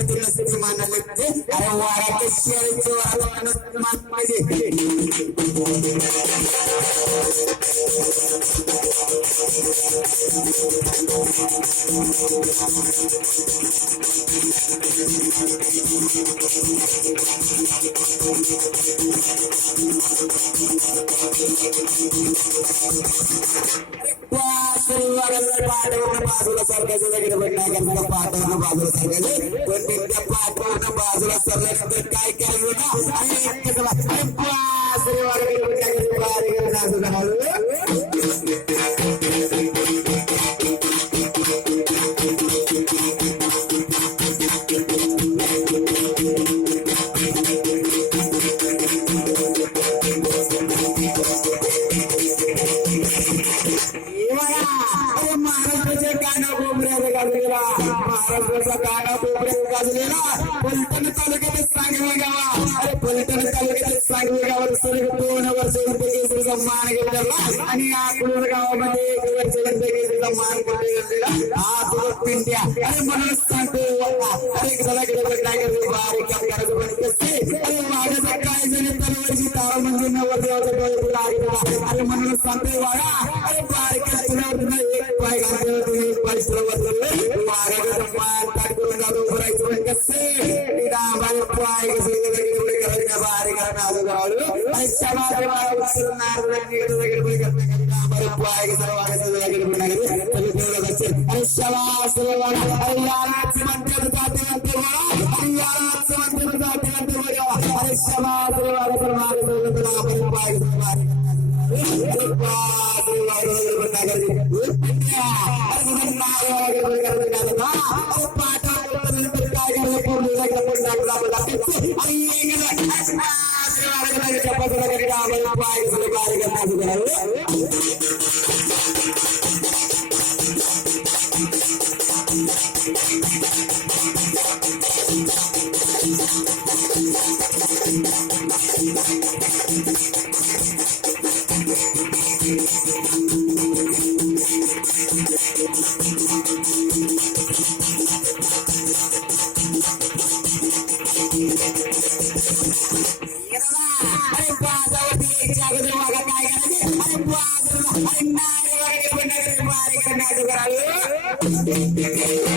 अरे वाऱ्याच्या शेळीचे मान पाहिजे बाजूला सरकायचं वगैरे भेटणार पाहताना बाजूला सरकायचं पण त्या पाहताना बाजूला सरल्यानंतर काय केलं ना महाराष्ट्राच्या काना कोपऱ्याला गाजलेला महाराष्ट्राचा काना कोपऱ्याला गाजलेला पलटण तालुक्यात सांगवी गावा अरे पलटण तालुक्यात सांगवी गावात सलग 2 वर्ष केसरीचा मान घेतलेला आणि अकलूर गावामध्ये 1 वर्ष केसरीचा मान घेतलेला हा तुझा पिंट्या अरे म्हणून सांगतो अरे सगळ्याकडे टाकायचं बारीक काम करायचं पण कसे अरे वाघाचा काय झाले तलवारची तारा म्हणजे 90 देवाचा डोळे लागला अरे म्हणून सांगतोय वाघा अरे बारीक तुला एक पाय घालतो तुम्ही एक पाय सुरुवात वाघाचा पाय ताट करून जातो उभरायचं पण कसे बारीक पाय कसे करायचं बारीक आणि समाज उचलणार बारीक पाय कसं वाघाचं वगैरे आणि शवास यालाच म्हणतात जाते आणि यालाच म्हणतात जाते अरे शवास पाय अरे